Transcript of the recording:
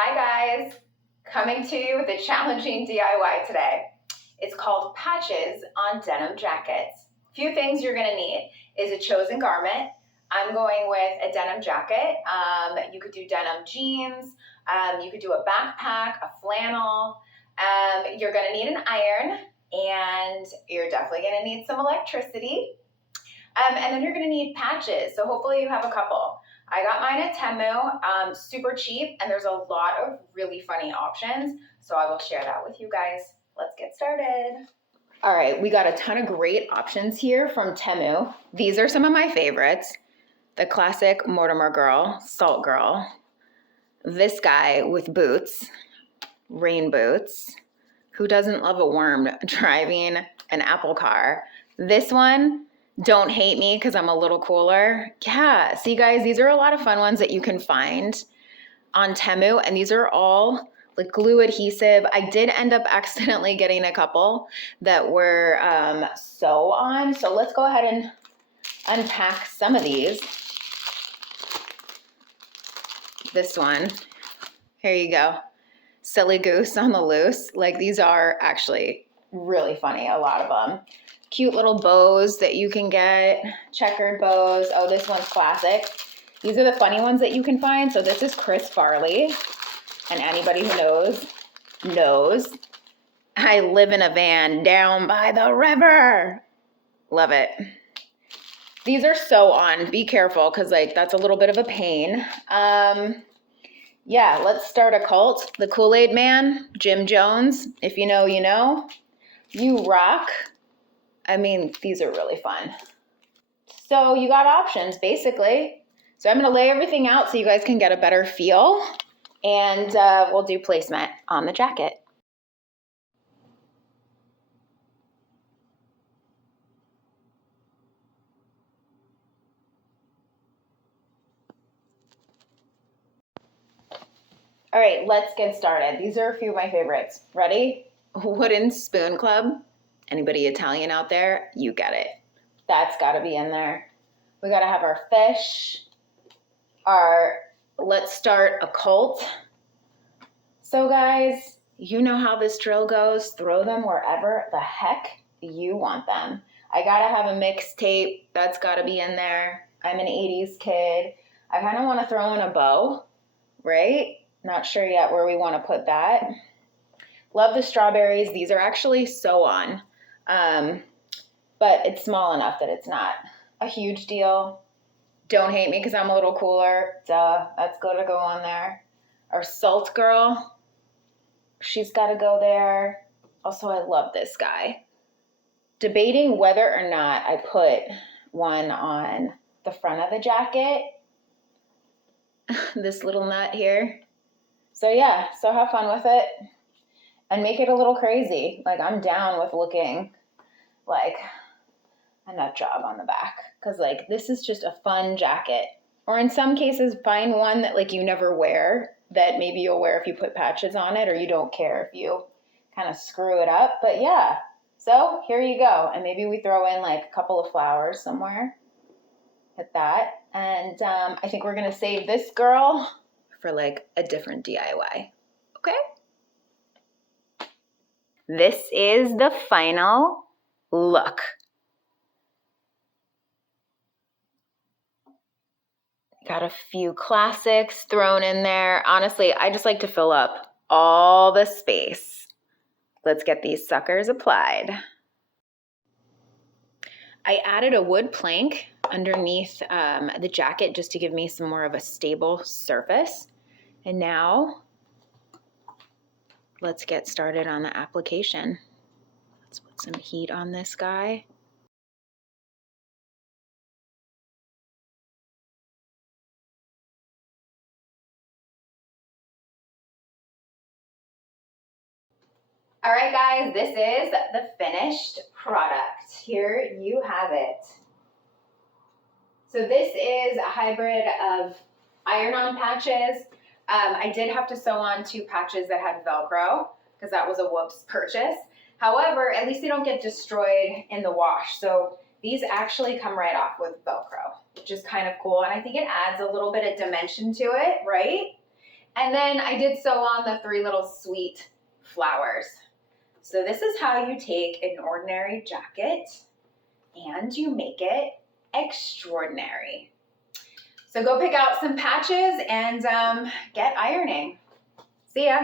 Hi guys, coming to you with a challenging DIY today. It's called patches on denim jackets. Few things you're gonna need is a chosen garment. I'm going with a denim jacket. You could do denim jeans, you could do a backpack, a flannel. You're gonna need an iron, and you're definitely gonna need some electricity. And then you're gonna need patches, so hopefully you have a couple. I got mine at TEMU, super cheap, and there's a lot of really funny options, so I will share that with you guys. Let's get started. All right, we got a ton of great options here from TEMU. These are some of my favorites. The classic Mortimer girl, Salt girl. This guy with boots, rain boots. Who doesn't love a worm driving an Apple car? This one, don't hate me because I'm a little cooler. Yeah, see guys, these are a lot of fun ones that you can find on TEMU, and these are all like glue adhesive. I did end up accidentally getting a couple that were sew on. So let's go ahead and unpack some of these. This one, here you go. Silly goose on the loose. Like these are actually really funny, a lot of them. Cute little bows that you can get, checkered bows. Oh, this one's classic. These are the funny ones that you can find. So this is Chris Farley, and anybody who knows. I live in a van down by the river. Love it. These are sew on. Be careful because like that's a little bit of a pain. Yeah, let's start a cult. The Kool-Aid Man, Jim Jones. If you know, you know. You rock. I mean, these are really fun. So you got options, basically. So I'm going to lay everything out so you guys can get a better feel. And we'll do placement on the jacket. All right, let's get started. These are a few of my favorites. Ready? Wooden spoon club. Anybody Italian out there? You get it. That's got to be in there. We got to have our fish. Let's start a cult. So guys, you know how this drill goes. Throw them wherever the heck you want them. I got to have a mixtape. That's got to be in there. I'm an 80s kid. I kind of want to throw in a bow, right? Not sure yet where we want to put that. Love the strawberries. These are actually sew on, but it's small enough that it's not a huge deal. Don't hate me because I'm a little cooler. Duh, that's got to go on there. Our Salt girl, she's got to go there. Also, I love this guy. Debating whether or not I put one on the front of the jacket. This little nut here. So yeah, so have fun with it and make it a little crazy. Like I'm down with looking like a nut job on the back because like this is just a fun jacket. Or in some cases, find one that like you never wear that maybe you'll wear if you put patches on it, or you don't care if you kind of screw it up. But yeah, so here you go. And maybe we throw in like a couple of flowers somewhere. Hit that. And I think we're gonna save this girl for like a different DIY. Okay? This is the final look. Got a few classics thrown in there. Honestly, I just like to fill up all the space. Let's get these suckers applied. I added a wood plank underneath the jacket just to give me some more of a stable surface. And now let's get started on the application. Let's put some heat on this guy. All right, guys, this is the finished product. Here you have it. So this is a hybrid of iron-on patches. I did have to sew on 2 patches that had Velcro because that was a whoops purchase. However, at least they don't get destroyed in the wash. So these actually come right off with Velcro, which is kind of cool. And I think it adds a little bit of dimension to it, right? And then I did sew on the 3 little sweet flowers. So this is how you take an ordinary jacket and you make it extraordinary. So go pick out some patches and get ironing. See ya.